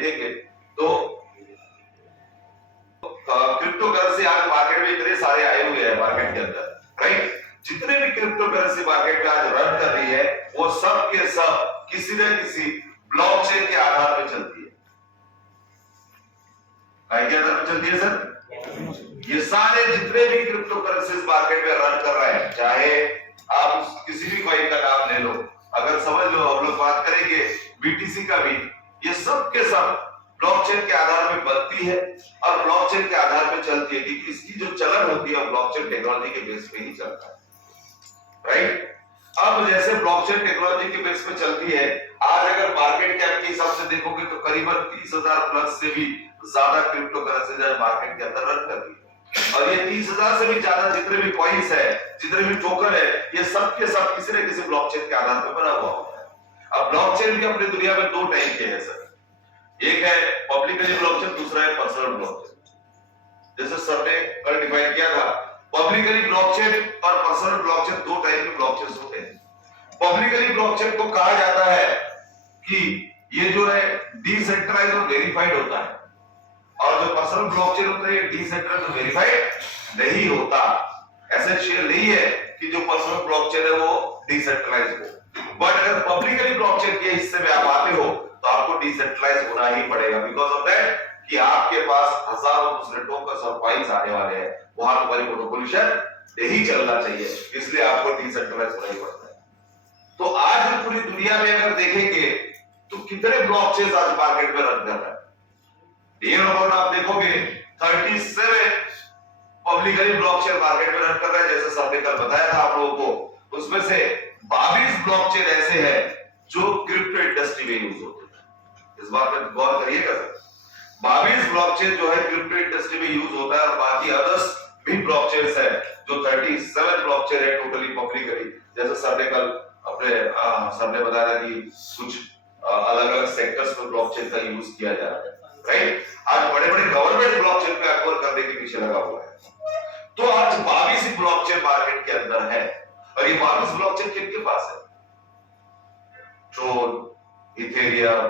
देखेंगे तो crypto currency आज मार्केट में इतने सारे आए हुए हैं मार्केट के अंदर, राइट। जितने भी क्रिप्टो करेंसी मार्केट में आज रन कर रही है वो सब के सब किसी न किसी ब्लॉकचेन के आधार पर चलती है। के आधार पर चलती है सर। ये सारे जितने भी क्रिप्टो करेंसीज मार्केट में रन कर रहे हैं, चाहे आप किसी भी कॉइन का नाम ले लो, अगर समझ लो हम लोग बात करेंगे बीटीसी का भी, ये सब के सब ब्लॉकचेन के आधार पर बनती है और ब्लॉकचेन के आधार पर चलती है, क्योंकि इसकी जो चलन होती है ब्लॉकचेन टेक्नोलॉजी के बेस पे ही चलता है, राइट। अब जैसे ब्लॉकचेन टेक्नोलॉजी के बेस पे चलती है, आज अगर मार्केट कैप के हिसाब से देखोगे तो करीबन 30,000 प्लस से भी ज्यादा क्रिप्टो करेंसी मार्केट के अंदर रन कर रही है। और ये 30,000 से भी ज्यादा जितने भी कॉइन्स है, जितने भी टोकन है, ये सब के सब किसी न किसी ब्लॉकचेन के आधार पर बना हुआ होता है। अब ब्लॉकचेन भी अपनी दुनिया में दो टाइप के हैं सर, एक है पब्लिकली ब्लॉकचेन, दूसरा है पर्सनल ब्लॉकचेन। जैसे सर ने कल डिफाइन किया था, पब्लिकली ब्लॉकचेन और पर्सनल ब्लॉकचेन दो टाइप के ब्लॉकचेन होते हैं। पब्लिकली ब्लॉकचेन को कहा जाता है कि ये जो है डिसेंट्रलाइज्ड और वेरीफाइड होता है, और जो पर्सनल ब्लॉकचेन होता है ये डिसेंट्रलाइज्ड और वेरीफाइड नहीं होता। एसेंशियल नहीं है कि जो पर्सनल ब्लॉकचेन है वो डिसेंट्रलाइज्ड हो, बट अगर पब्लिकली ब्लॉकचेन के हिस्से में आप आते हो तो आपको डिसेंट्रलाइज होना ही पड़ेगा, बिकॉज ऑफ दैट कि आपके पास हजारों दूसरे टोकन्स और कॉइन्स आने वाले हैं, वहां तुम्हारी मोनोपोलिशन नहीं चलना चाहिए, इसलिए आपको डिसेंट्रलाइज होना ही पड़ता है। तो आज पूरी दुनिया में अगर देखेंगे तो कितने ब्लॉकचेन आज मार्केट में रन कर रहा है, ये अबाउट आप देखोगे 37 पब्लिकली ब्लॉकचेन मार्केट में रन कर रहा है। जैसे सर ने कल बताया था आप लोगों को, उसमें से 22 ब्लॉकचेन ऐसे हैं जो क्रिप्टो इंडस्ट्री में यूज होते हैं। इस बात पे गौर करिएगा सर, 22 ब्लॉकचेन जो है क्रिप्टो इंडस्ट्री में यूज होता है, और बाकी अदर्स भी ब्लॉकचेन्स है जो 37 ब्लॉकचेन है टोटली पब्लिकली। जैसे सर ने कल अपने सर ने बताया कि कुछ अलग अलग सेक्टर्स में ब्लॉकचेन का यूज किया जा रहा है, राइट। आज बड़े बड़े गवर्नमेंट ब्लॉकचेन पे एक्वायर करने के पीछे लगा हुआ है। तो आज 22 ब्लॉकचेन मार्केट के अंदर है, और ये 22 ब्लॉकचेन किनके पास है? ट्रोन, इथेरियम,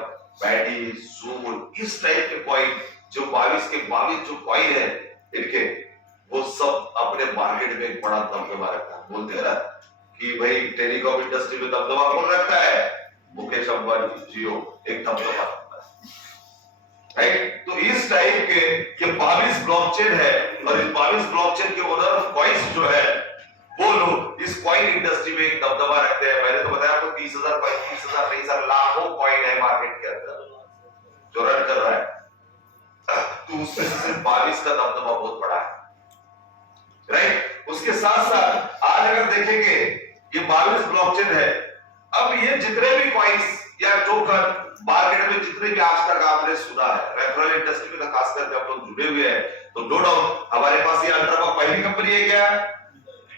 बैडी, सूल, इस टाइप के कॉइन, जो 22 के 22 जो कॉइन है इनके, वो सब अपने मार्केट में एक बड़ा दबदबा रखता है। बोलते हैं ना कि भाई टेलीकॉम इंडस्ट्री में दबदबा कौन रखता है? मुकेश अंबानी, जियो एक दबदबा रखता है, राइट। तो इस टाइप के 22 ब्लॉकचेन है, और इस 22 ब्लॉकचेन के ओनर ऑफ कॉइन्स जो है वो लोग इस कॉइन इंडस्ट्री में एक दबदबा रखते हैं। मैंने तो बताया आपको 30,000 कॉइन, 30,000 नहीं सर, लाखों कॉइन है मार्केट के अंदर जो रन कर रहा है, तो उसमें से सिर्फ 22 का दबदबा बहुत बड़ा है, राइट। उसके साथ साथ आज अगर देखेंगे ये 22 ब्लॉकचेन है, अब ये जितने भी कॉइन्स या टोकन मार्केट में जितने भी आज तक आपने सुना है, रेफरल इंडस्ट्री में खास करके आप लोग जुड़े हुए हैं, तो नो डाउट हमारे पास ये अल्ट्राबॉक्स पहली कंपनी है क्या?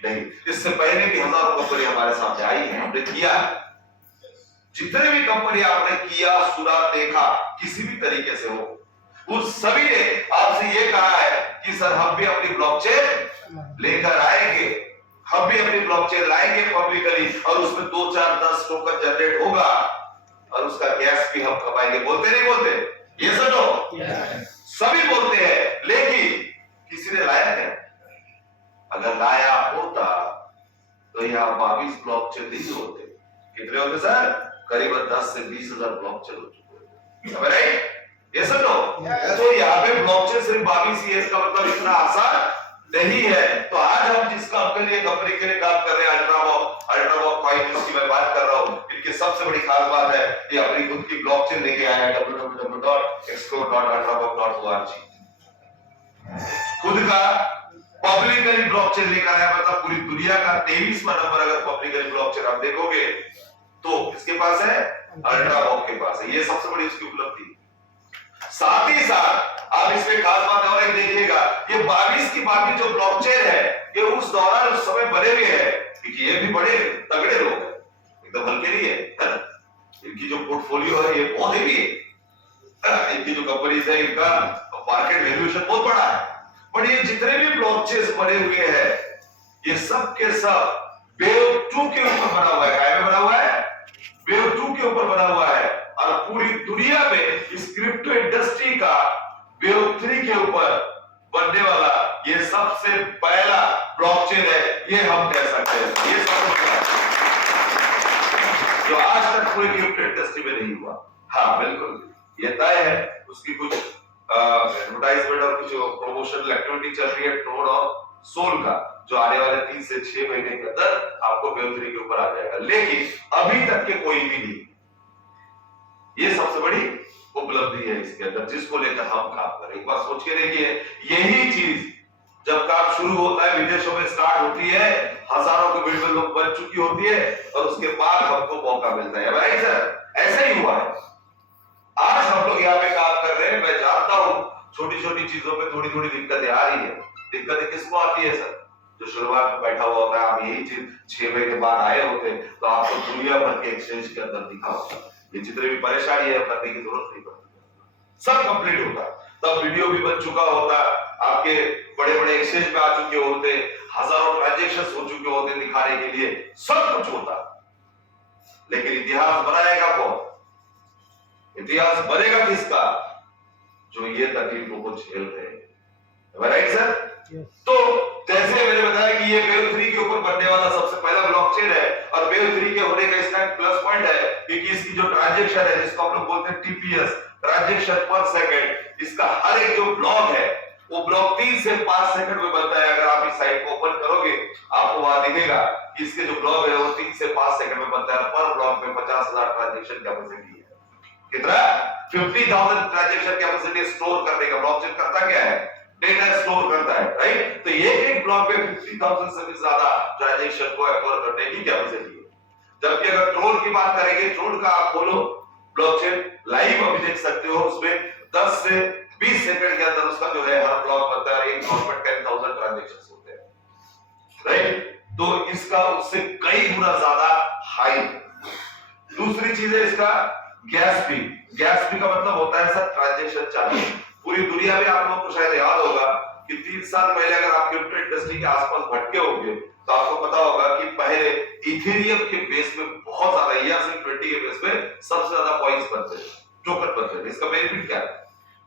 नहीं, इससे पहले भी हजारों कंपनी हमारे सामने आई है, हमने किया। जितने भी कंपनी आपने किया, सुना, देखा, किसी भी तरीके से हो, उस सभी ने आपसे ये कहा है कि सर हम भी अपनी ब्लॉकचेन लेकर आएंगे, हम भी अपनी ब्लॉकचेन लाएंगे पब्लिकली, और उसमें 2, 4, 10 टोकन जनरेट होगा और उसका कैश भी हम कमाएंगे। बोलते नहीं बोलते? ये सुनो, सभी बोलते हैं, लेकिन किसी ने लाया क्या? अगर लाया होता तो यहाँ 22 ब्लॉकचेन नहीं होते। कितने होते सर? करीबन 10 से 20,000 ब्लॉकचेन हो चुके हैं, राइट? ये सुनो, तो यहाँ पे ब्लॉकचेन सिर्फ 22 ही है, इसका मतलब इतना आसान नहीं है। तो आज हम जिस कंपनी के लिए काम कर रहे हैं, अल्ट्राबॉक्स कॉइन, जिसकी मैं बात कर रहा हूँ, इनकी सबसे बड़ी खास बात है कि अपनी खुद की ब्लॉकचेन लेके आया है, www.explore.ultrabox.org। खुद का पब्लिकली ब्लॉकचेन लेकर आया, मतलब पूरी दुनिया का 23वां नंबर अगर पब्लिकली ब्लॉकचेन आप देखोगे तो किसके पास है? अल्ट्राबॉक्स के पास है। ये सबसे बड़ी उसकी उपलब्धि। साथ ही साथ आप इसमें खास बात और एक देखिएगा, ये 22 की बाकी जो ब्लॉकचेन है, ये उस दौरान उस समय बने हुए हैं, क्योंकि ये भी बड़े तगड़े लोग हैं, एकदम हल्के नहीं है। इनकी जो पोर्टफोलियो है ये बहुत हेवी है, इनकी जो कंपनीज है इनका मार्केट वैल्यूएशन बहुत बड़ा है। बट ये जितने भी ब्लॉकचेन बने हुए हैं, ये सब के सब वेव 2 के ऊपर बना हुआ है। क्या बना हुआ है? वेव 2 के ऊपर बना हुआ है। और पूरी दुनिया में इस क्रिप्टो इंडस्ट्री का वेव 3 के ऊपर बनने वाला ये सबसे पहला ब्लॉकचेन है, ये हम कह सकते हैं। ये सबसे पहला जो आज तक पूरी क्रिप्टो इंडस्ट्री में नहीं हुआ। हाँ बिल्कुल ये तय है, उसकी कुछ एडवर्टाइजमेंट और कुछ प्रमोशनल एक्टिविटी चल रही है टोड और सोल का, जो आने वाले 3 से 6 महीने के अंदर आपको वेव 3 के ऊपर आ जाएगा, लेकिन अभी तक के कोई भी नहीं। ये सबसे बड़ी उपलब्धि है इसके अंदर, जिसको लेकर हम काम कर रहे हैं। एक बार सोच के देखिए, यही चीज जब काम शुरू होता है विदेशों में स्टार्ट होती है, हजारों की भीड़ में लोग बन चुकी होती है और उसके बाद हमको मौका मिलता है। भाई सर ऐसा ही हुआ है, आज हम लोग यहाँ पे काम कर रहे हैं। मैं जानता हूँ छोटी छोटी चीजों पे थोड़ी थोड़ी दिक्कतें आ रही है। दिक्कतें किसको आती है सर? जो शुरुआत में बैठा हुआ होता है। आप यही चीज 6 महीने बाद आए होते तो आपको दुनिया भर के एक्सचेंज के अंदर दिखा होता। ये जितनी भी परेशानी है करने की जरूरत नहीं पड़ती, सब कंप्लीट होता। तब वीडियो भी बन चुका होता, आपके बड़े बड़े एक्सचेंज में आ चुके होते, हजारों ट्रांजेक्शंस हो चुके होते दिखाने के लिए, सब कुछ होता। लेकिन इतिहास बनाएगा कौन? इतिहास बनेगा किसका? जो ये तकलीफों को झेल रहे हैं। Right sir? तो जैसे मैंने बताया कि ये वेव 3 के ऊपर बनने वाला सबसे पहला ब्लॉकचेन है, और वेव 3 के होने का इसका एक प्लस पॉइंट है क्योंकि इसकी जो ट्रांजैक्शन है, जिसको हम लोग बोलते हैं टीपीएस, ट्रांजैक्शन पर सेकंड, इसका हर एक जो ब्लॉक है वो ब्लॉक 3 से 5 सेकंड में बनता है। अगर आप इस साइट को ओपन करोगे आपको वहां दिखेगा कि इसके जो ब्लॉक है वो 3 से 5 सेकंड में बनता है। पर ब्लॉक में 50,000 ट्रांजैक्शन कैपेसिटी है। कितना? 50,000 ट्रांजैक्शन कैपेसिटी स्टोर करने का ब्लॉकचेन करता क्या है? डेटा स्टोर करता है, राइट? तो एक ब्लॉक में 50,000 से भी ज्यादा ट्रांजैक्शन को एब्जॉर्ब करने की कैपेसिटी है। जबकि अगर ट्रोन की बात करेंगे, ट्रोन का आप खोलो ब्लॉकचेन लाइव अभी देख सकते हो, उसमें 10 से 20 सेकंड के अंदर उसका जो है हर ब्लॉक बनता है। एक ब्लॉक में 10,000 ट्रांजैक्शंस होते हैं, राइट? तो इसका उससे कई गुना ज्यादा हाई। दूसरी चीज है इसका गैस फी। गैस फी का मतलब होता है सर ट्रांजैक्शन चार्ज। पूरी दुनिया में आप लोगों को शायद याद होगा कि 3 साल पहले अगर आप क्रिप्टो इंडस्ट्री के आसपास भटके होंगे तो आपको पता होगा कि पहले इथेरियम के बेस में बहुत ज्यादा, ERC20 के बेस में सबसे ज्यादा कॉइंस बनते थे, टोकन बनते थे। इसका बेनिफिट क्या है?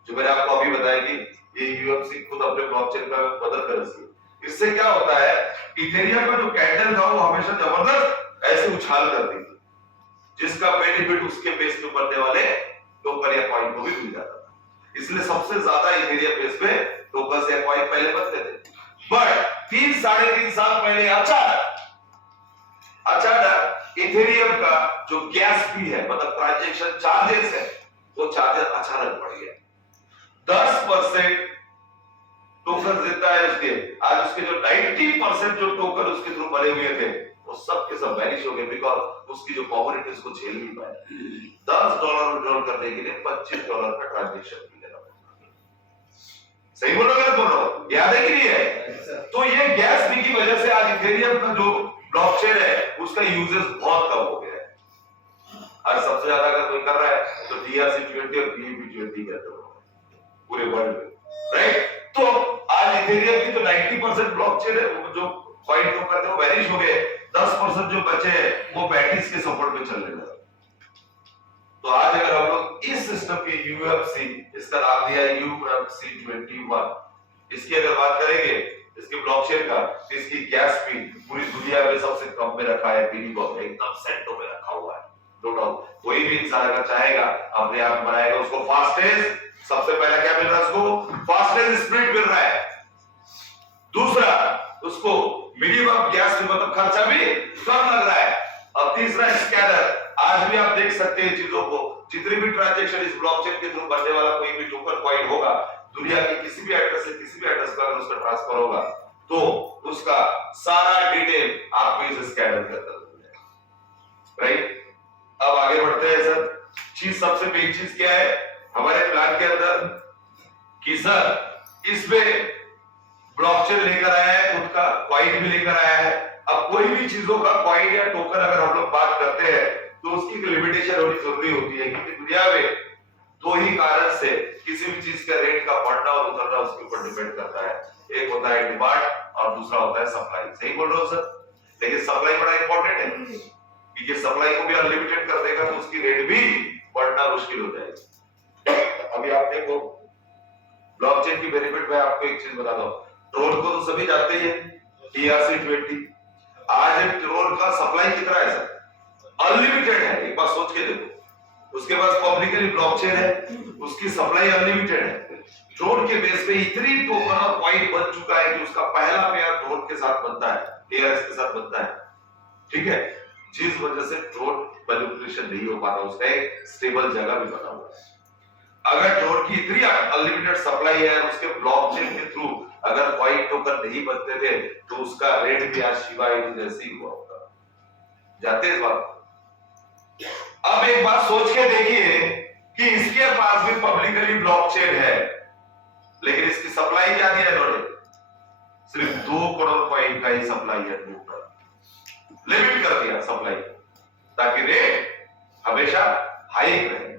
जो मैंने आपको अभी बताया कि ये यूएफसी खुद अपने ब्लॉकचेन का बदल कर रही है। इससे क्या होता है, इथेरियम का जो कैंडल था वो हमेशा जबरदस्त ऐसे उछाल करती थी, जिसका बेनिफिट उसके बेस पे बनने वाले टोकन या कॉइन को भी मिल जाता था। इसलिए सबसे ज्यादा इथेरियम बेस पे टोकन या कॉइन पहले बनते थे। बट 3-3.5 साल पहले अचानक इथेरियम का जो गैस फी है, मतलब ट्रांजैक्शन चार्जेस है, वो चार्जेस अचानक बढ़ गया। 10% टोकन जितना है उसके, आज उसके जो 90% जो टोकन उसके थ्रू बने हुए थे वो सब के सब वैनिश हो गए, बिकॉज उसकी जो कम्युनिटी उसको झेल नहीं पाए। $10 विड्रॉल करने के लिए $25 का ट्रांजैक्शन फी लेना पड़ता। सही बोल रहा हूं? याद है कि नहीं है? तो ये गैस फी की वजह से आज इथेरियम का जो ब्लॉकचेन है उसका यूजेस बहुत कम हो गया है। और सबसे ज्यादा अगर कोई कर रहा है तो ERC20 और BEP20 करते हो पूरे वर्ल्ड में, राइट? तो आज इथेरियम की तो 90% ब्लॉकचेन है, वो जो कॉइन टोकन थे वो वैनिश हो गए। 10% जो बचे हैं वो बैटरीज के सपोर्ट में चलने लगे। तो आज अगर हम लोग इस सिस्टम की UFC, इसका नाम दिया है UFC21, इसकी अगर बात करेंगे इसके ब्लॉकचेन का, तो इसकी गैस फी पूरी दुनिया में सबसे कम में रखा है, एकदम सेंटो में रखा हुआ है। नो डाउट कोई भी इंसान अगर चाहेगा अपने आप बनाएगा, उसको फास्टेस्ट, सबसे पहला क्या मिल रहा है उसको? फास्टेस्ट स्पीड मिल रहा है। दूसरा उसको मिनिमम गैस फी मतलब खर्चा भी कम लग रहा है। और तीसरा स्कैनर। आज भी आप देख सकते हैं चीजों को, जितनी भी ट्रांजैक्शन इस ब्लॉकचेन के थ्रू बनने वाला कोई भी टोकन कॉइन होगा, दुनिया के किसी भी एड्रेस से किसी भी एड्रेस पर अगर उसका ट्रांसफर होगा तो उसका सारा डिटेल आपको इस स्कैनर के अंदर मिलेगा, राइट? अब आगे बढ़ते हैं सर। चीज सबसे मेन चीज क्या है हमारे प्लान के अंदर कि सर इसमें ब्लॉकचेन लेकर आया है, खुद का कॉइन भी लेकर आया है। अब कोई भी चीजों का कॉइन या टोकन अगर हम लोग बात करते हैं तो उसकी एक लिमिटेशन होनी जरूरी होती है, क्योंकि दुनिया में 2 ही कारण से किसी भी चीज का रेट का बढ़ना और उतरना उसके ऊपर डिपेंड करता है। एक होता है डिमांड और दूसरा होता है सप्लाई। सही बोल रहे हो सर? लेकिन सप्लाई बड़ा इंपॉर्टेंट है, क्योंकि सप्लाई को भी अनलिमिटेड कर देगा तो उसकी रेट भी पढ़ना मुश्किल हो जाएगा। अभी आप देखो ब्लॉकचेन की बेनिफिट में आपको एक चीज बता दो, ट्रोन को तो सभी जानते ही है, ERC-20। आज ट्रोन का सप्लाई कितना है सर? अनलिमिटेड है। एक बार सोच के देखो, उसके पास पब्लिकली ब्लॉकचेन है, उसकी सप्लाई अनलिमिटेड है। ट्रोन के बेस पे इतनी टोकन और कॉइन बन चुका है कि उसका पहला पेयर ट्रोन के साथ बनता है, ARS के साथ बनता है। ठीक है, जिस वजह से ट्रोन मैनिपुलेशन नहीं हो पाता, उसका एक स्टेबल जगह भी बना हुआ है। अगर ट्रोन की इतनी अनलिमिटेड सप्लाई है, उसके ब्लॉकचेन के थ्रू अगर कॉइन टोकन नहीं बनते थे तो उसका रेट भी आज शिबा इनू जैसे ही हुआ होता। जानते हैं इस बात? अब एक बात सोच के देखिए कि इसके पास भी पब्लिकली ब्लॉकचेन है, लेकिन इसकी सप्लाई क्या दी है इन्होंने? सिर्फ 2 करोड़ कॉइन का ही सप्लाई है, टोटल लिमिट कर दिया सप्लाई, ताकि रेट हमेशा हाई रहे,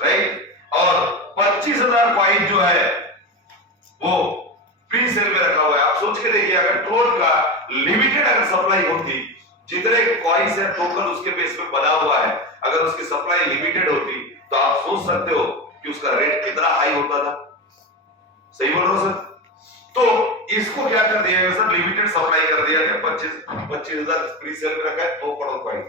राइट? और 25,000 कॉइन जो है वो प्री सेल में रखा हुआ है। आप सोच के देखिए, अगर ट्रोन का लिमिटेड अगर सप्लाई होती, जितने कॉइन्स है टोकन उसके बेस पे बना हुआ है, अगर उसकी सप्लाई लिमिटेड होती तो आप सोच सकते हो कि उसका रेट कितना हाई होता था। सही बोल रहा हूं सर? तो इसको क्या कर दिया है सर? लिमिटेड सप्लाई कर दिया है। 25,000 प्री सेल में रखा है, 2 करोड़ कॉइन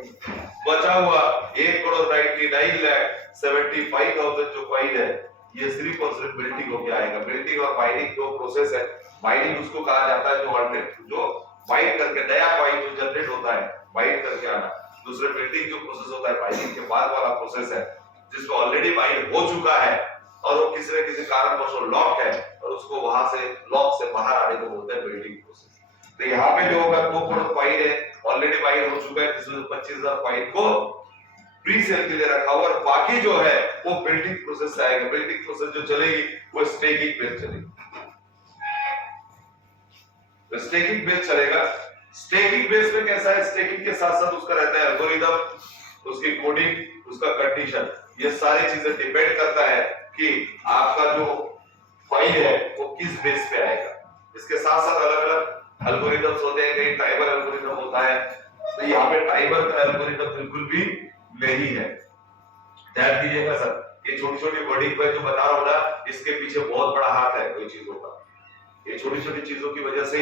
बचा हुआ 1,99,75,000 जो कॉइन है, ये सिर्फ और सिर्फ बिल्डिंग होके आएगा। बिल्डिंग और माइनिंग दो प्रोसेस है। माइनिंग उसको कहा जाता है जो माइन करके नया कॉइन जो जनरेट होता है, माइन करके आना। दूसरे बिल्डिंग जो प्रोसेस होता है माइनिंग के बाद वाला प्रोसेस है, जिसमें ऑलरेडी माइन हो चुका है और वो किसी न किसी कारणवश लॉक है और उसको वहां से लॉक से बाहर आने को बोलते हैं बिल्डिंग प्रोसेस। तो यहाँ पे जो होगा 2 करोड़ कॉइन है, ऑलरेडी माइन हो चुका है, जिसमें 25,000 कॉइन को प्री सेल के लिए रखा हुआ, और बाकी जो है वो बिल्डिंग प्रोसेस से आएगा। बिल्डिंग प्रोसेस जो चलेगी वो स्टेकिंग बेस चलेगी, स्टेकिंग बेस चलेगा। स्टेकिंग बेस में कैसा है? स्टेकिंग के साथ साथ उसका रहता है एल्गोरिदम, उसकी कोडिंग, उसका कंडीशन, ये सारी चीजें डिपेंड करता है कि आपका जो फाइल है वो किस बेस पे आएगा। इसके साथ साथ अलग अलग एल्गोरिदम्स होते हैं, कहीं टाइमर एल्गोरिदम होता है, तो यहाँ पे टाइमर का एल्गोरिदम बिल्कुल भी नहीं है। ध्यान दीजिएगा सर, ये छोटी छोटी वर्डिंग पे जो बता रहा हूं ना, इसके पीछे बहुत बड़ा हाथ है कोई चीजों का। ये छोटी छोटी चीजों की वजह से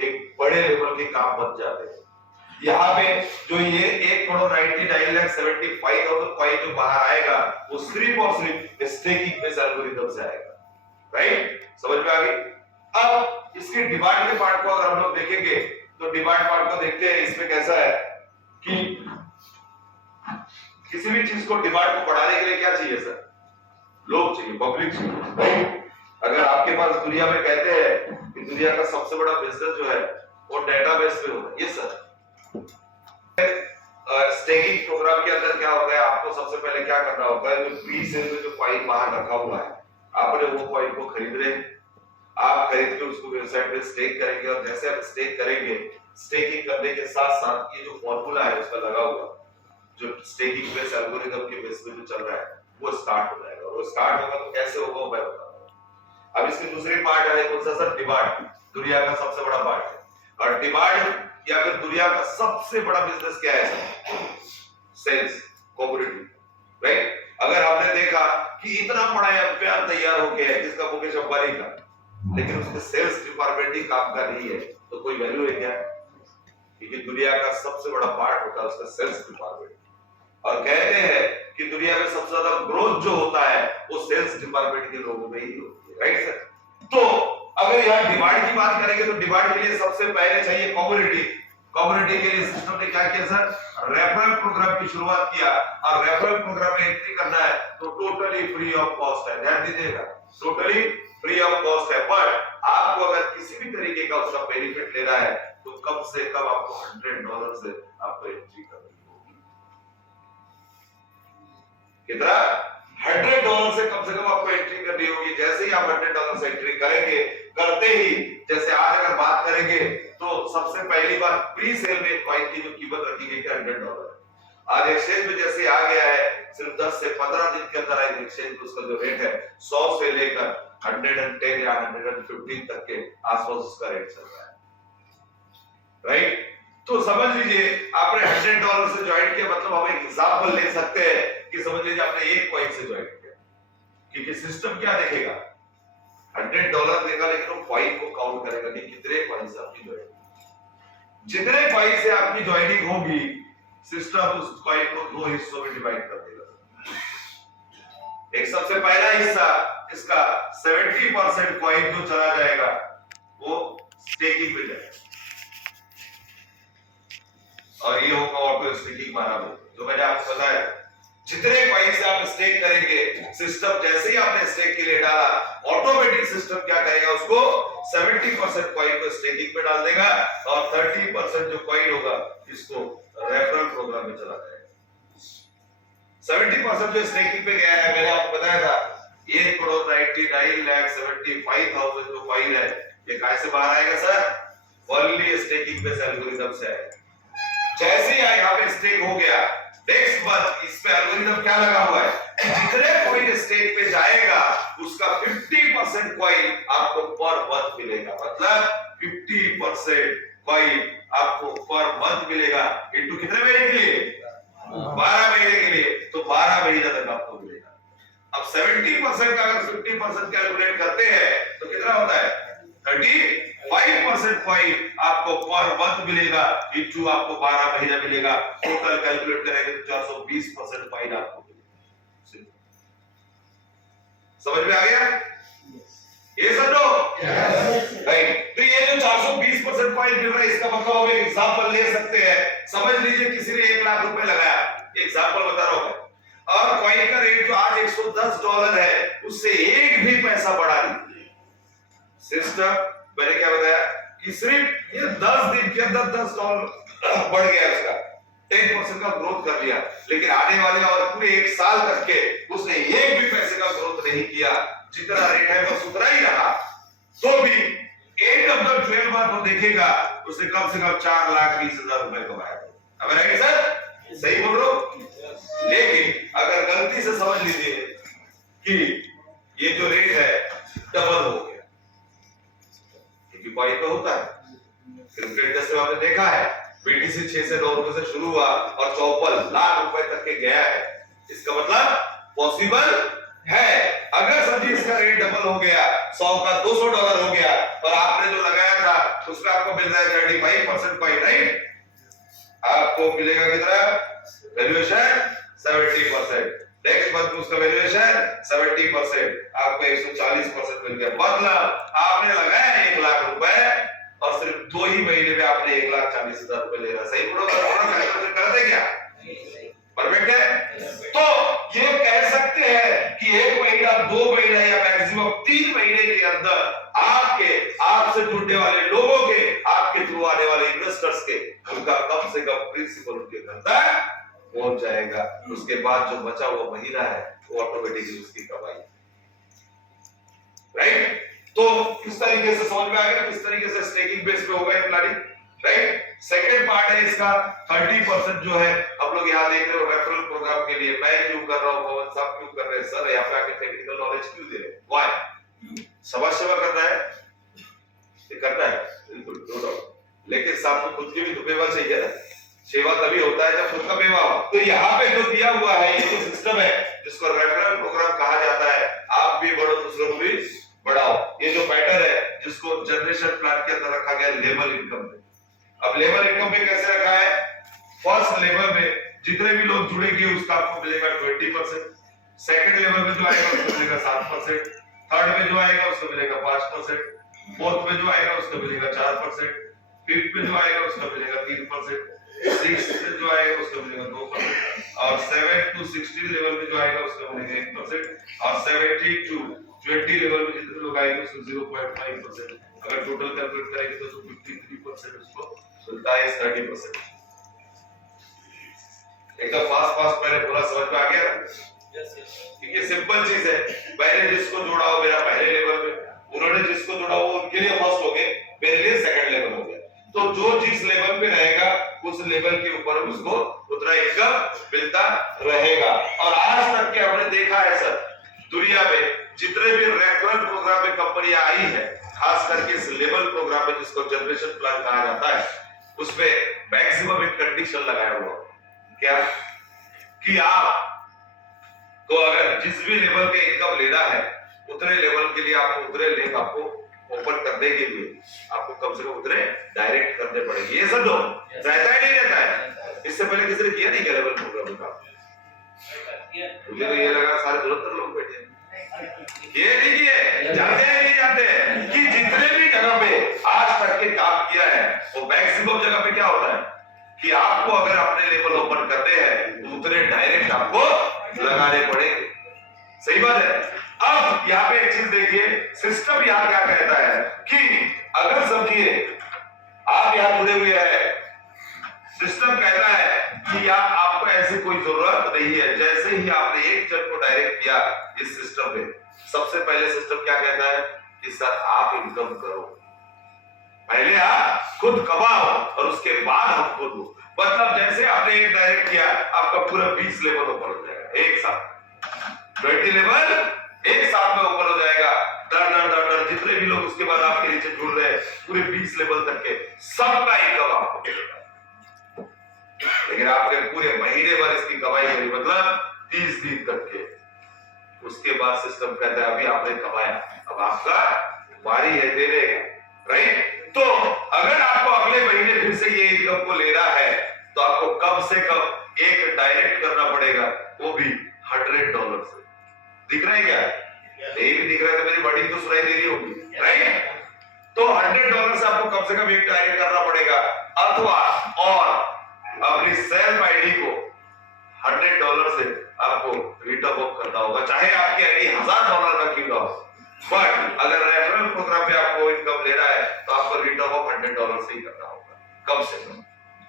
एक बड़े लेवल के काम बन जाते हैं। यहाँ पे जो ये 1,99,75,000 कॉइन जो बाहर आएगा वो सिर्फ और सिर्फ स्टेकिंग बेस एल्गोरिदम से आएगा, राइट? समझ में आ गई? अब इसके डिमांड के पार्ट को अगर हम लोग देखेंगे तो डिमांड पार्ट को देखते हैं। इसमें कैसा है कि किसी भी चीज को डिमांड को बढ़ाने के लिए क्या चाहिए सर? लोग चाहिए, पब्लिक चाहिए। अगर आपके पास दुनिया में कहते हैं कि दुनिया का सबसे बड़ा बिजनेस जो है वो डेटाबेस पे होता है, ये सर स्टेकिंग प्रोग्राम के अंदर क्या होता है, आपको सबसे पहले क्या करना होता है, जो प्री सेल में जो कॉइन बाहर रखा हुआ है, आपने वो कॉइन को खरीद रहे हैं, आप खरीद के उसको वेबसाइट पे स्टेक करेंगे, और जैसे आप स्टेक करेंगे, स्टेकिंग करने के साथ साथ ये जो फॉर्मूला है उसका लगा हुआ, जो स्टेकिंग बेस एल्गोरिदम के बेस पे जो चल रहा है वो स्टार्ट हो जाएगा। और वो स्टार्ट होगा तो कैसे होगा मैं बताता हूं। अब इसकी दूसरी पार्ट है कौन सा सर? डिमांड, दुनिया का सबसे बड़ा पार्ट है। और डिमांड या फिर दुनिया का सबसे बड़ा बिजनेस क्या है सर? Sales, commodity, right? अगर आपने देखा कि इतना बड़ा एम्पायर तैयार हो गया है जिसका मुकेश अंबानी का, लेकिन उसके सेल्स डिपार्टमेंट ही काम का नहीं है, तो कोई वैल्यू है क्या? क्योंकि दुनिया का सबसे बड़ा पार्ट होता है उसका सेल्स डिपार्टमेंट। और कहते हैं कि दुनिया में सबसे ज्यादा ग्रोथ जो होता है वो सेल्स डिपार्टमेंट के लोगों में ही होती है, राइट सर? तो अगर यहाँ डिमांड की बात करेंगे तो डिमांड के लिए सबसे पहले चाहिए कम्युनिटी। कम्युनिटी के लिए सिस्टम ने क्या किया सर? रेफरल प्रोग्राम की शुरुआत किया, और रेफरल प्रोग्राम में एंट्री करना है तो टोटली फ्री ऑफ कॉस्ट है। ध्यान दीजिएगा, टोटली फ्री ऑफ कॉस्ट है। बट आपको अगर किसी भी तरीके का उसका बेनिफिट लेना है तो कम से कम आपको $100 से आपको एंट्री करनी होगी। कितना? $100 से कम आपको एंट्री करनी होगी। जैसे ही आप $100 से एंट्री करेंगे, करते ही जैसे आज अगर बात करेंगे तो सबसे पहली बार प्री सेल में कॉइन की जो कीमत रखी गई थी $100, आज एक्सचेंज में जैसे आ गया है सिर्फ 10 से 15 दिन के अंदर आज एक्सचेंज उसका जो रेट है 100 से लेकर 110 या 115 तक के आसपास उसका रेट चल रहा है, राइट? तो समझ लीजिए आपने $100 से ज्वाइन किया, मतलब हम एक एग्जांपल ले सकते हैं कि समझ लीजिए आपने एक कॉइन से ज्वाइन किया, क्योंकि सिस्टम क्या देखेगा, $100 देगा, लेकिन वो कॉइन को काउंट करेगा कि कितने कॉइन से आपकी ज्वाइनिंग, जितने कॉइन से आपकी ज्वाइनिंग होगी सिस्टम उस कॉइन को दो हिस्सों में डिवाइड कर देगा। एक सबसे पहला हिस्सा इसका 70% कॉइन जो चला जाएगा वो स्टेकिंग पे जाएगा, और ये होगा ऑटो स्टेकिंग माना जो मैंने आपको बताया। जितने कॉइन से आप स्टेक करेंगे सिस्टम जैसे ही आपने स्टेक के लिए डाला, ऑटोमेटिक सिस्टम क्या करेगा, उसको 70% कॉइन को स्टेकिंग पे डाल देगा और 30% जो कॉइन होगा इसको रेफरल प्रोग्राम में चला जाएगा। 70% जो स्टेकिंग पे गया है, मैंने आपको बताया था 1,99,75,000 जो कॉइन है, ये कैसे बाहर आएगा सर, ओनली स्टेकिंग पे एल्गोरिथम से आएगा। जैसे ही यहाँ पे स्टेक हो गया, नेक्स्ट मंथ इस पे एल्गोरिथम क्या लगा हुआ है, जितने कॉइन स्टेक पे जाएगा उसका 50% कॉइन आपको पर मंथ मिलेगा, मतलब 50% कॉइन आपको पर मंथ मिलेगा। इनटू कितने महीने के लिए, 12 महीने के लिए, तो 12 महीने तक आपको मिलेगा। अब 70% का अगर 50% कैलकुलेट करते हैं तो कितना होता है, 35% कॉइन आपको पर मंथ मिलेगा, इनटू आपको 12 महीना मिलेगा, टोटल कैलकुलेट करेंगे तो 420% कॉइन आपको मिलेगा। समझ में आ गया ये समझो, राइट। तो ये जो 420% कॉइन मिल रहा है, इसका मतलब हम एक एग्जांपल ले सकते हैं। समझ लीजिए किसी ने 1 लाख रुपए लगाया, एग्जांपल बता रहा हूं, और कॉइन का रेट जो आज $110 है उससे एक भी पैसा बढ़ा नहीं सिस्टम। मैंने क्या बताया कि सिर्फ ये 10 दिन के अंदर $10 बढ़ गया, उसका 10% का ग्रोथ कर लिया, लेकिन आने वाले और पूरे 1 साल तक के उसने एक भी पैसे का ग्रोथ नहीं किया, जितना रेट है बस उतना ही रहा। तो भी एंड ऑफ द 12 मंथ वो देखेगा उसने कम से कम 4,20,000 रुपए कमाया। अब राइट सर, सही बोल रहा हूं। लेकिन अगर गलती से समझ लीजिए कि ये जो रेट है डबल हो गया, क्योंकि कॉइन पे होता है, क्रिप्टो इंडस्ट्री में आपने देखा है बीटीसी 6 से 9 रुपए से शुरू हुआ और 54 लाख रुपए तक के गया है। इसका मतलब पॉसिबल है। अगर समझिए इसका रेट डबल हो गया, 100 का $200 हो गया, और आपने जो लगाया था उसमें आपको मिल रहा है 35% कॉइन, राइट। आपको मिलेगा कितना वैल्यूएशन, 70%। नेक्स्ट मंथ उसका वैल्यूएशन 70%, आपको 140% मिल गया। मतलब आपने लगाया 1 लाख रुपए और सिर्फ 2 ही महीने में आपने 1,40,000 रुपए ले रहा। सही बोलो, कैलकुलेशन कर दे क्या, परफेक्ट है। तो ये कह सकते हैं कि 1 महीना, 2 महीने या मैक्सिमम 3 महीने के अंदर आपसे जुड़ने वाले लोगों के, आपके थ्रू आने वाले इन्वेस्टर्स के, उनका कम से कम प्रिंसिपल उनके घर तक पहुंच जाएगा। उसके बाद जो बचा हुआ महीना है वो ऑटोमेटिकली उसकी कमाई, राइट। तो किस तरीके से समझ में आ गया, किस तरीके से स्टेकिंग बेस पे होगा ये प्लानिंग, राइट। सेकंड पार्ट है इसका 30% जो है हम लोग यहाँ देख रहे हो रेफरल प्रोग्राम के लिए। मैं क्यों कर रहा हूँ, पवन साहब क्यों कर रहे हैं, सर यहाँ पे आके टेक्निकल नॉलेज क्यों दे रहे हैं, व्हाई, समाज सेवा करना है, ये करना है बिल्कुल, नो डाउट, लेकिन साथ में खुद की भी तो सेवा चाहिए ना। सेवा तभी होता है जब खुद का सेवा हो। तो यहाँ पे जो दिया हुआ है ये जो सिस्टम है जिसको रेफरल प्रोग्राम कहा जाता है, आप भी बढ़ो दूसरों को भी बढ़ाओ। ये जो पैटर्न है जिसको जनरेशन प्लान के अंदर रखा गया लेवल इनकम में। अब लेवल इनकम में कैसे रखा है, फर्स्ट लेवल में जितने भी लोग जुड़ेंगे उसका आपको मिलेगा 20%, सेकंड लेवल में जो आएगा उसको मिलेगा 7%, थर्ड में जो आएगा उसको मिलेगा 5%, फोर्थ में जो आएगा उसको मिलेगा 4%, फिफ्थ में जो आएगा उसको मिलेगा 3%, सिक्स्थ में जो आएगा उसको मिलेगा 2%, और 7 to 16 लेवल में जो आएगा उसको मिलेगा 1%, और 70 to 20 लेवल में जितने लोग आएंगे उसको 0.5%। अगर टोटल कैलकुलेट करेंगे तो 53% उसको मिलता है 30%। एकदम फास्ट पहले पूरा समझ में आ गया ना? ये सिंपल चीज है। मैंने जिसको जोड़ा हो मेरा पहले लेवल में, उन्होंने जिसको जोड़ा वो उनके लिए फर्स्ट हो गए, मेरे लिए सेकंड लेवल हो गया। तो जो जिस लेवल पे रहेगा उस लेवल के ऊपर उसको उतना इनकम मिलता रहेगा। और आज तक के हमने देखा है सर, दुनिया में जितने भी रेफरल प्रोग्राम में कंपनियां आई है, खास करके इस लेवल प्रोग्राम में जिसको जनरेशन प्लान कहा जाता है, उसमें मैक्सिमम एक कंडीशन लगाया हुआ क्या कि आप तो अगर जिस भी लेवल पे इनकम लेना है उतने लेवल के लिए आपको उतने लिंक आपको ओपन करने के लिए आपको कम से कम उतने डायरेक्ट करने पड़ेंगे। ये सब रहता है नहीं रहता है? इससे पहले किसी ने किया नहीं क्या लेवल प्रोग्राम का? मुझे तो ये लगा सारे दुरंतर लोग बैठे हैं। ये नहीं किए, जानते हैं नहीं जानते कि जितने भी जगह पे आज तक के काम किया है वो मैक्सिमम जगह पे क्या होता है कि आपको अगर अपने लेवल ओपन करते हैं तो उतने डायरेक्ट आपको लगाने पड़ेंगे। सही बात है। अब यहाँ पे एक चीज देखिए, सिस्टम यहाँ क्या कहता है कि अगर समझिए आप यहाँ जुड़े हुए हैं, सिस्टम कहता है कि यार आपको ऐसी कोई जरूरत नहीं है। जैसे ही आपने एक जन को डायरेक्ट किया इस सिस्टम में, सबसे पहले सिस्टम क्या कहता है कि सर आप इनकम करो, पहले आप खुद कमाओ और उसके बाद हम खुद दो। मतलब जैसे आपने एक डायरेक्ट किया आपका पूरा 20 लेवल ऊपर हो जाएगा एक साथ, 20 लेवल एक साथ में ऊपर हो जाएगा। डर डर डर डर जितने भी लोग उसके बाद आपके नीचे जुड़ रहे हैं पूरे 20 लेवल तक के सबका इनकम आपको मिलेगा। लेकिन आपने पूरे महीने भर इसकी कमाई करी, मतलब 30 दिन तक के। उसके बाद सिस्टम कहता है अभी आपने कमाया, अब आपका बारी है देने का, राइट? तो अगर आपको अगले महीने फिर से ये इनकम को लेना है तो आपको कम से कम एक डायरेक्ट करना पड़ेगा, वो भी $100 से। दिख रहा है क्या? नहीं भी दिख रहा है तो मेरी बॉडी तो सुनाई दे रही होगी, राइट? तो $100 से आपको कम से कम एक डायरेक्ट करना पड़ेगा, अथवा और अपनी सेल्फ आईडी को $100 से आपको रिटर्न ऑफ करना होगा, चाहे आपकी आईडी $1000 का क्यों ना हो। बट अगर रेफरल प्रोग्राम पे आपको इनकम लेना है तो आपको रिटर्न ऑफ $100 से ही करना होगा कम से कम,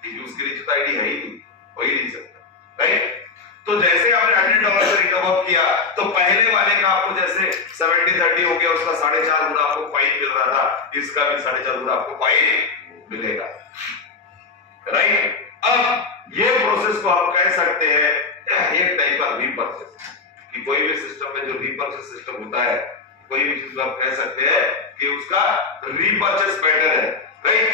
क्योंकि उसके नीचे तो आईडी है ही नहीं, हो ही नहीं सकता, राइट? तो जैसे आपने $100 से रिटर्न ऑफ किया तो पहले वाले का आपको जैसे 70-30 हो गया, उसका 4.5 गुना आपको पॉइंट मिल रहा था, इसका भी 4.5 गुना आपको पॉइंट मिलेगा, राइट? अब ये प्रोसेस को हम कह सकते हैं एक टाइप का रीपर्चेस, कि कोई भी सिस्टम में जो रीपर्चेस सिस्टम होता है, कोई भी चीज को आप कह सकते हैं कि उसका रीपर्चेस पैटर्न है, राइट?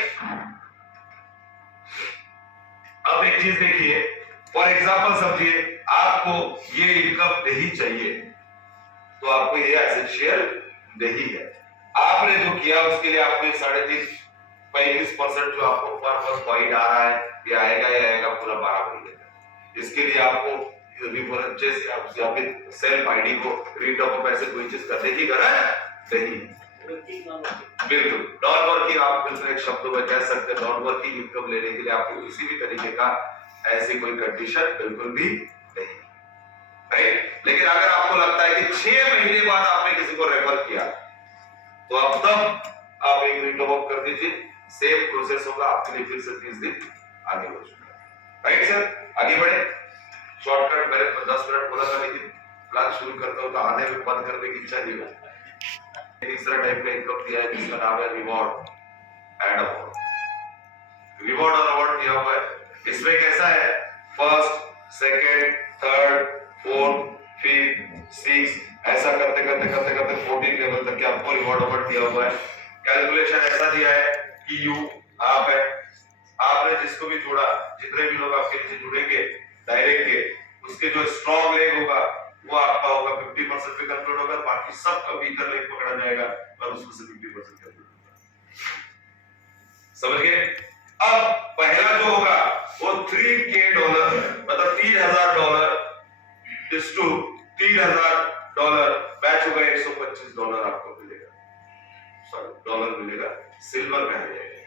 अब एक चीज देखिए, फॉर एग्जांपल समझिए आपको ये इनकम नहीं चाहिए तो आपको ये एसेंशियल नहीं है। आपने जो किया उसके लिए आपको 35% जो आपको पर मंथ पॉइंट आ रहा है ये आएगा ही आएगा पूरा 12 महीने का। इसके लिए आपको रिफरेंसेस या फिर सेल्फ आईडी को रिटर्न ऑफ पैसे कोई चीज करने की जरूरत नहीं। बिल्कुल नॉन वर्किंग आप बिल्कुल एक शब्दों में कह सकते हैं, नॉन वर्किंग इनकम लेने के लिए आपको किसी भी तरीके का ऐसी कोई कंडीशन बिल्कुल भी नहीं, राइट? लेकिन अगर आपको लगता है कि 6 महीने बाद आपने किसी को रेफर किया तो अब तब आप एक रिटर्न ऑफ कर दीजिए, सेम प्रोसेस होगा आपके लिए, फिर से 30 दिन आगे हो चुका है, राइट सर? आगे बढ़े। शॉर्टकट मैंने 10 मिनट बोला था, लेकिन क्लास शुरू करता हूं तो आने में बंद करने की इच्छा नहीं होती। तीसरा टाइप का इनकम दिया है जिसका नाम है रिवॉर्ड एंड अवार्ड। रिवॉर्ड और अवार्ड दिया हुआ है, इसमें कैसा है, first, second, third, fourth, fifth, sixth, ऐसा करते करते करते करते 14 लेवल तक के आपको रिवॉर्ड अवार्ड दिया हुआ है। कैलकुलेशन ऐसा दिया है कि यू आप है, आपने जिसको भी जोड़ा, जितने भी लोग आपके नीचे जुड़ेंगे डायरेक्ट के, उसके जो स्ट्रॉन्ग लेग होगा वो आपका होगा 50% पे कंक्लूड होगा, बाकी सब का वीकर लेग पकड़ा जाएगा और उसमें से 50% कंक्लूड होगा। समझ गए? अब पहला जो होगा वो $3,000 मतलब $3,000 इस टू $3,000 बैच होगा, $125 आपको मिलेगा, सॉरी डॉलर मिलेगा, सिल्वर में आ जाएगा।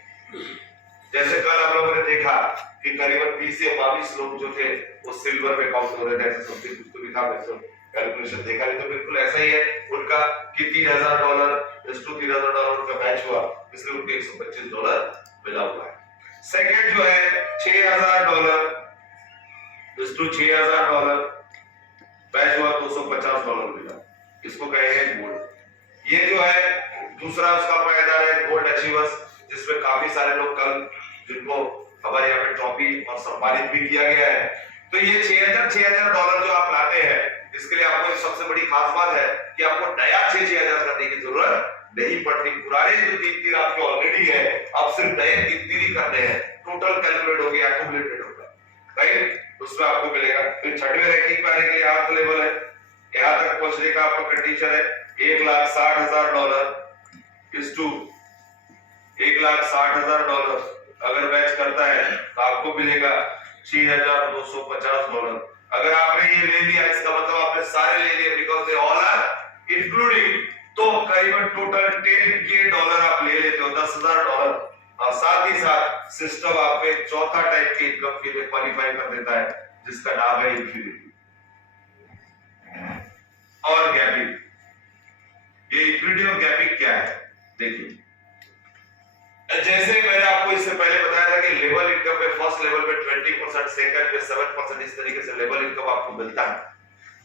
जैसे कल आप लोगों ने देखा कि करीबन 20 से 22 लोग जो थे वो सिल्वर में काउंट हो रहे थे, ऐसे समथिंग कुछ तो लिखा है, तो कैलकुलेशन देखा नहीं तो बिल्कुल ऐसा ही है उनका कि $3,000 इस टू $3,000 उनका बैच हुआ, इसलिए उनको $125 मिला हुआ है। सेकंड जो है $6,000 इस टू $6,000 बैच हुआ, $250 मिला, इसको कहेंगे गोल्ड। ये जो है दूसरा उसका पायदान है गोल्ड अचीवर्स, जिसमें काफी सारे लोग कल जिनको हमारे यहाँ पे ट्रॉफी और सम्मानित भी किया गया है। तो ये $6,000 जो आप लाते हैं, इसके लिए आपको सबसे बड़ी खास बात है कि आपको नया 6,000 करने की जरूरत नहीं पड़ती। पुराने जो 3 आपके ऑलरेडी है, आप सिर्फ नए 3 ही करने हैं, टोटल कैलकुलेट हो गया, एक्यूमुलेटेड होगा, राइट? उसमें आपको मिलेगा। फिर 6वें रैंकिंग पे आने के लिए 8 लेवल है, यहाँ तक पहुंचने का आपका कंडीशन है $1,60,000 इज टू $1,60,000 अगर मैच करता है तो आपको मिलेगा $6,250। अगर आपने ये ले लिया इसका मतलब आपने सारे ले लिए because they all are including, तो करीबन टोटल $10,000 आप ले लेते हो, $10,000। और साथ ही साथ सिस्टम आप पे चौथा टाइप के इनकम के लिए क्वालिफाई कर देता है जिसका नाम है इक्विटी और गैपिंग। ये इक्विटी और गैपिंग क्या है देखिए, जैसे मैंने आपको इससे पहले बताया था कि लेवल इनकम में फर्स्ट लेवल पे 20%, सेकंड में 7%, इस तरीके से लेवल इनकम आपको मिलता है।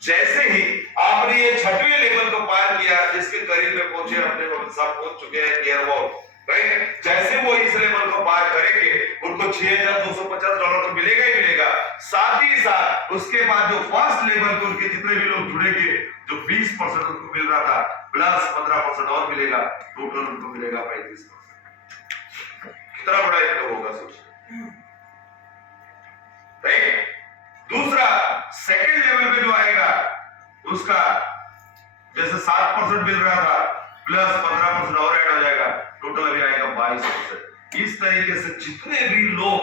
जैसे ही आपने ये छठवें लेवल को पार किया जिसके करीब में पहुंचे, अपने साथ पहुंच चुके हैं नियर अबाउट, राइट, जैसे वो इस लेवल को पार करेंगे उनको $6,250 तो मिलेगा ही मिलेगा। साथ ही साथ उसके बाद जो फर्स्ट लेवल को उनके जितने भी लोग जुड़ेंगे, जो 20% उनको मिल रहा था प्लस 15% और मिलेगा, टोटल उनको मिलेगा 35%। कितना बड़ा इनकम होगा सोचिए, राइट। दूसरा सेकेंड लेवल पे जो आएगा उसका जैसे 7% मिल रहा था प्लस 15% और ऐड हो जाएगा, टोटल अभी आएगा 22%। इस तरीके से जितने भी लोग,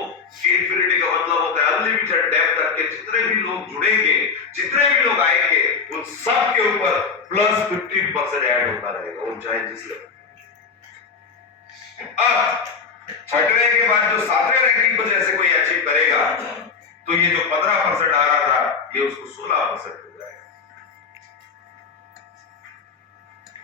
इन्फिनिटी का मतलब होता है अनलिमिटेड डेप्थ तक के जितने भी लोग जुड़ेंगे, जितने भी लोग आएंगे, उन सब के ऊपर प्लस 15% ऐड होता रहेगा, वो चाहे जिस लेवल। अब छठवें के बाद जो सातवें रैंकिंग को जैसे कोई अचीव करेगा तो ये जो 15% आ रहा था ये उसको 16% हो जाएगा।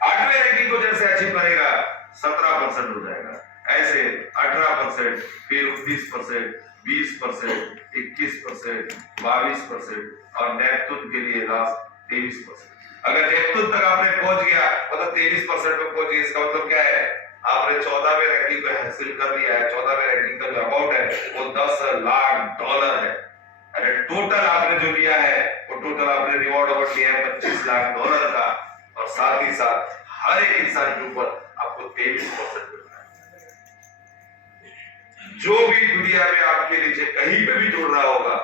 आठवें रैंकिंग को जैसे अचीव करेगा 17% हो जाएगा, ऐसे 18%, फिर 19%, 20%, 21%, 22% और नेपथून के लिए लास्ट 23%। अगर नेपथून तक आपने पहुंच गया मतलब 23% पे पहुंच गया, इसका मतलब क्या है, आपने 14वें रैंकिंग को हासिल कर लिया है। 14वें रैंकिंग का जो अमाउंट है वो $10,00,000 है। अरे टोटल आपने जो लिया है वो टोटल आपने रिवॉर्ड अवार्ड लिया है $25,00,000 का, और साथ ही साथ हर एक इंसान के ऊपर आपको 23% मिलता है। जो भी दुनिया में आपके नीचे कहीं पे भी जुड़ रहा होगा,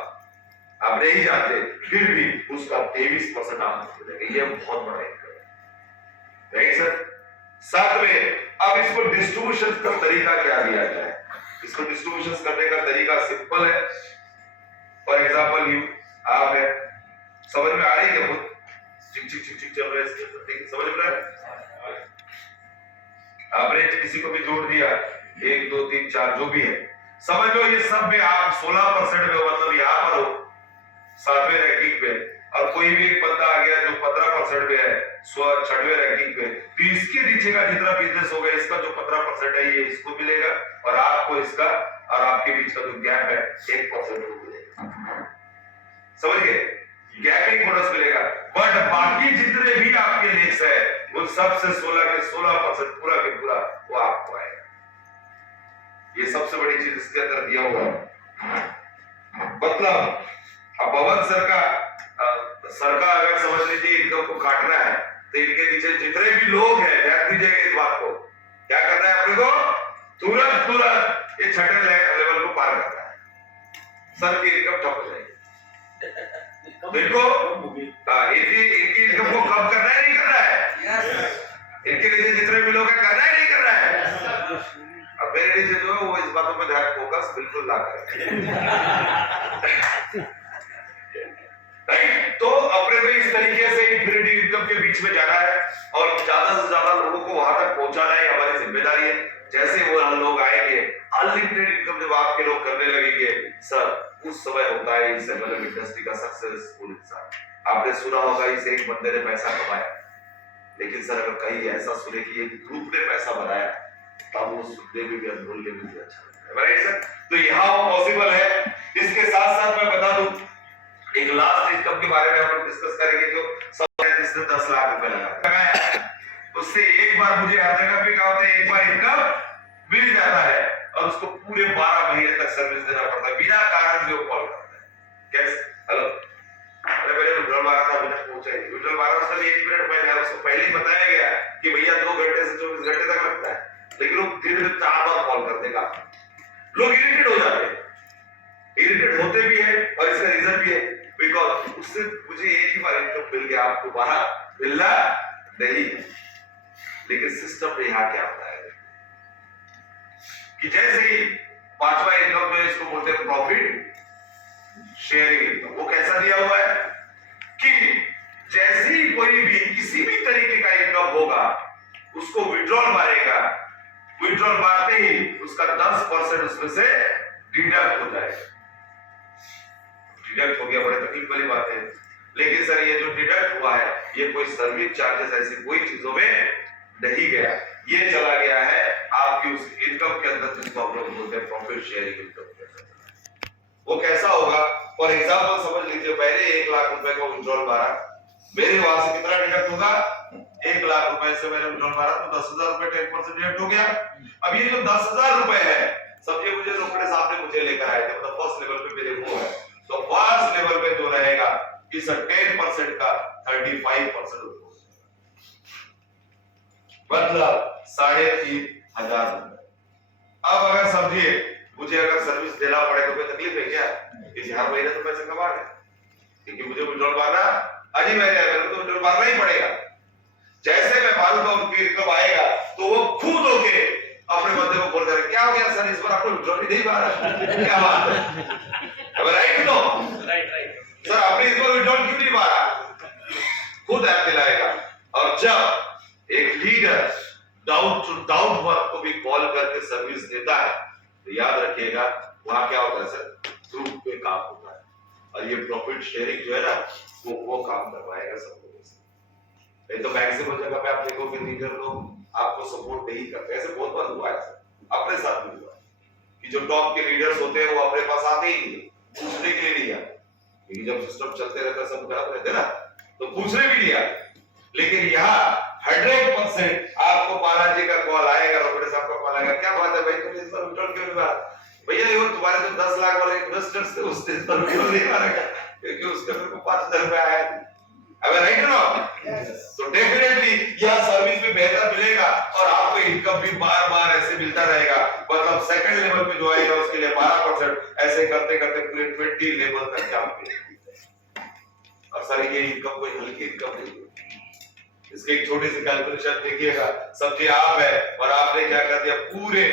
आप नहीं जानते, फिर भी उसका 23% आपको मिलेगा। ये बहुत बड़ा इनकम है, राइट सर। साथ में अब इसको डिस्ट्रीब्यूशन का तरीका क्या दिया जाए, इसको डिस्ट्रीब्यूशन करने का तरीका सिंपल है। फॉर एग्जांपल यू आप है, समझ में आ रही है खुद, चिक चिक चिक चिक चल रहा है इसके, समझ में आ रहा है। आपने किसी को भी जोड़ दिया 1 2 3 4 जो भी है, समझ लो ये सब में आप 16% में, मतलब यहाँ पर हो 7वें रैंकिंग पे, और कोई भी एक बंदा आ गया जो 15% में है 6वें रैंकिंग पे, तो इसके नीचे का जितना बिजनेस होगा इसका जो 15% है ये इसको मिलेगा, और आपको इसका और आपके बीच का जो गैप है 1% मिलेगा। समझ गए, गैपिंग बोनस मिलेगा। बट बाकी जितने भी आपके लेक्स है वो सबसे 16 के 16% पूरा के पूरा वो आपको आएगा। ये सबसे बड़ी चीज इसके अंदर दिया हुआ है। मतलब अब पवन सर का अगर समझ लीजिए इनकम को काटना है तो इनके नीचे जितने भी लोग हैं, ध्यान दीजिएगा इस बात को, क्या करना है अपने को, तुरंत ये छठे लेवल को पार करना है, सर की इनकम ठप हो जाएगी। देखो इनकी इनकम को कम करना है, नहीं करना है, इनके नीचे जितने भी लोग हैं करना है, नहीं करना है। अब मेरे नीचे जो है वो इस बातों पर ध्यान फोकस बिल्कुल ना करें। तो अपने को इस तरीके से इन्फिनिटी इनकम के बीच में जाना है और ज्यादा से ज्यादा लोगों को वहां तक पहुंचाना है, हमारी जिम्मेदारी है। जैसे वो लोग आएंगे, अनलिमिटेड इनकम जब आपके लोग करने लगेंगे सर, उस समय होता है इस मतलब इंडस्ट्री का सक्सेसफुल इंसान। आपने सुना होगा इस एक बंदे ने पैसा कमाया, लेकिन सर अगर कहीं ऐसा सुने कि एक ग्रुप ने पैसा बनाया तब वो सुनने में भी अनमोल्य में भी अच्छा लगता है, राइट सर। तो यहाँ वो पॉसिबल है। इसके साथ साथ मैं बता दूं एक लास्ट इनकम के बारे में हम लोग डिस्कस करेंगे, जो सब जिसने 10 लाख रुपए लगाया उससे एक बार, मुझे हर जगह पे कहा होता है एक बार इनकम मिल जाता है और उसको पूरे 12 महीने तक सर्विस देना पड़ता है, बिना कारण जो कॉल करता है। कैसे, हेलो, अरे भैया विड्रॉल मारा था, बिना पूछे विड्रॉल मारा, उसका 1 मिनट पहले उसको पहले ही बताया गया कि भैया 2 घंटे से 24 घंटे तक लगता है, लेकिन वो दिन में 4 बार कॉल कर देगा। लोग इरिटेट हो जाते हैं, इरिटेट होते भी है और इसका रीजन भी है, बिकॉज उससे मुझे एक ही बार इनकम मिल के आप दोबारा मिलना नहीं। लेकिन सिस्टम ने यहाँ क्या बताया कि जैसे ही पांचवा इनकम जो इसको बोलते हैं प्रॉफिट शेयरिंग, वो कैसा दिया हुआ है कि जैसे ही कोई भी किसी भी तरीके का इनकम होगा उसको विड्रॉल मारेगा, विड्रॉल मारते ही उसका 10% उसमें से डिडक्ट हो जाएगा। डिडक्ट हो गया, बड़े तकलीफ वाली बात है। लेकिन सर ये जो डिडक्ट हुआ है ये कोई सर्विस चार्जेस ऐसी कोई चीजों में नहीं गया, ये चला गया है आपकी उस इनकम के अंदर जिसको हम लोग बोलते हैं प्रॉफिट शेयरिंग इनकम के अंदर। वो कैसा होगा, फॉर एग्जांपल समझ लीजिए मैंने 1 लाख रुपए का विड्रॉल मारा, मेरे वहां से कितना डिडक्ट होगा, 1 लाख रुपए से मैंने विड्रॉल मारा तो 10,000 रुपए 10% डिडक्ट हो गया। अब ये जो 10,000 रुपए है सब ये मुझे रोकड़े साहब ने मुझे लेकर आए थे, मतलब फर्स्ट लेवल पे मेरे वो है, तो फर्स्ट लेवल पे जो रहेगा इस 10% का 35% मतलब 3,500 रुपए। अब अगर समझिए मुझे अगर सर्विस देना पड़े तो कोई तकलीफ है क्या, इस हर महीने तो पैसे कमा रहे, क्योंकि मुझे विड्रॉल मारना अनिवार्य है, मेरे को तो विड्रॉल मारना ही पड़ेगा। जैसे मैं मारूंगा उनकी इनकम आएगा तो वो खुद होके अपने बंदे को बोल रहे क्या हो गया सर इस बार आपको विड्रॉल नहीं मारा, क्या बात है, राइट नो राइट सर आपने इस बार विड्रॉल क्यों नहीं मारा, खुद ऐप दिलाएगा। और जब एक leader down to down work को भी कॉल करके सर्विस देता है तो याद रखिएगा वहां क्या होता है सर, ग्रुप पे काम होता है, और ये प्रॉफिट शेयरिंग जो है ना वो काम करवाएगा सब लोगों से। नहीं तो मैक्सिमम जगह पे आप देखोगे लीडर लोग आपको सपोर्ट नहीं करते, ऐसे बहुत बार हुआ है सर, अपने साथ भी हुआ है कि जो टॉप के लीडर्स होते हैं वो अपने पास आते ही नहीं, पूछने के लिए नहीं आते, क्योंकि जब सिस्टम चलते रहता है सब गलत रहते ना तो पूछने भी नहीं आते। लेकिन यहाँ 100% आपको बालाजी का कॉल आएगा, रोकड़े साहब का कॉल आएगा, क्या बात है भाई तुमने इस बार विड्रॉल क्यों नहीं मारा, भैया ये तुम्हारे जो 10 लाख वाले इन्वेस्टर्स थे उसने इस बार विड्रॉल नहीं मारा क्योंकि उसके मेरे को 5,000 रुपए आया। अब राइट नो, तो डेफिनेटली यह सर्विस भी बेहतर मिलेगा और आपको इनकम भी बार बार ऐसे मिलता रहेगा। मतलब सेकंड लेवल पे जो आएगा उसके लिए 12%, ऐसे करते करते पूरे 20 लेवल तक जाओगे। और सर ये इनकम कोई हल्की इनकम नहीं है, इसकी एक छोटी सी कैलकुलेशन देखिएगा, समझिए आप है और आपने क्या कर दिया, पूरे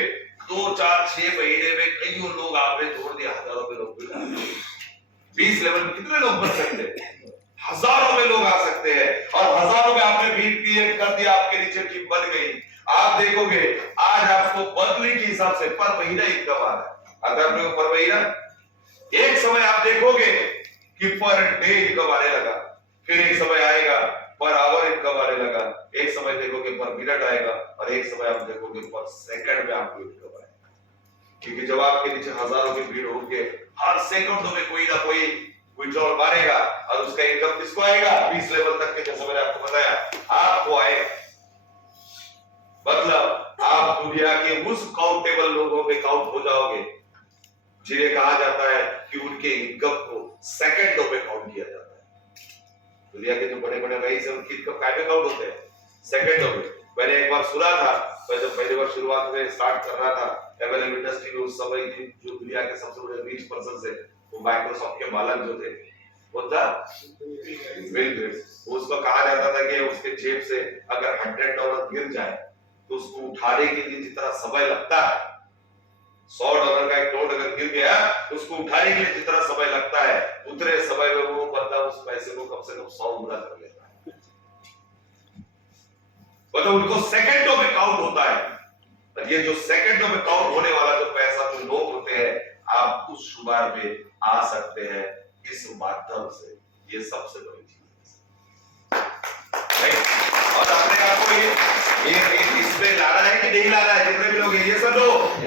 2, 4, 6 महीने में कई लोग आपने जोड़ दिया, हजारों में लोग 20 लेवल में कितने लोग बन सकते हैं, हजारों में लोग आ सकते हैं, और हजारों में आपने बीट किए कर दिया, आपके नीचे टीम बन गई। आप देखोगे आज आपको बदली के हिसाब से पर महीना इनकम आ रहा है, अगर आपने पर महीना, एक समय आप देखोगे कि पर डे इनकम आने लगा, फिर एक समय आएगा पर आवर इनकम आने लगा, एक समय देखोगे पर मिनट आएगा, और एक समय आप देखोगे पर सेकंड में आपको इनकम आएगा। क्योंकि जब आपके नीचे हजारों की भीड़ होगी, हर सेकंडों में कोई ना कोई विड्रॉल मारेगा, और उसका इनकम किसको आएगा, 20 लेवल तक के, जैसे मैंने आपको बताया आपको आएगा। मतलब आप दुनिया के उस काउंटेबल लोगों में काउंट हो जाओगे जिन्हें कहा जाता है कि उनके इनकम को सेकंडों में काउंट किया जाता है। दुनिया के जो बड़े बड़े रईस हैं उनकी इनकम काय में काउंट होते हैं, सेकंडों में। मैंने एक बार सुना था, मैं जब पहली बार शुरुआत में स्टार्ट कर रहा था एमएलएम इंडस्ट्री में, उस समय की जो दुनिया के सबसे बड़े रिच पर्सन थे वो माइक्रोसॉफ्ट के मालक जो थे वो था बिल गेट्स। उसको कहा जाता था कि उसके जेब से अगर $100 गिर जाए तो उसको उठाने के लिए जितना समय लगता है, $100 का एक नोट अगर गिर गया उसको उठाने के लिए जितना समय लगता है, उतने समय में वो बंदा उस पैसे को कम से कम 100 गुना कर लेता है। मतलब उनको सेकंडों में काउंट होता है। और ये जो सेकंडों में काउंट होने वाला जो पैसा जो लोग होते हैं, आप उस शुमार में आ सकते हैं इस माध्यम से। ये सबसे बड़ी चीज है। और अपने आप को ये इसमें लाना है कि नहीं लाना है, जितने भी लोग ये सब लोग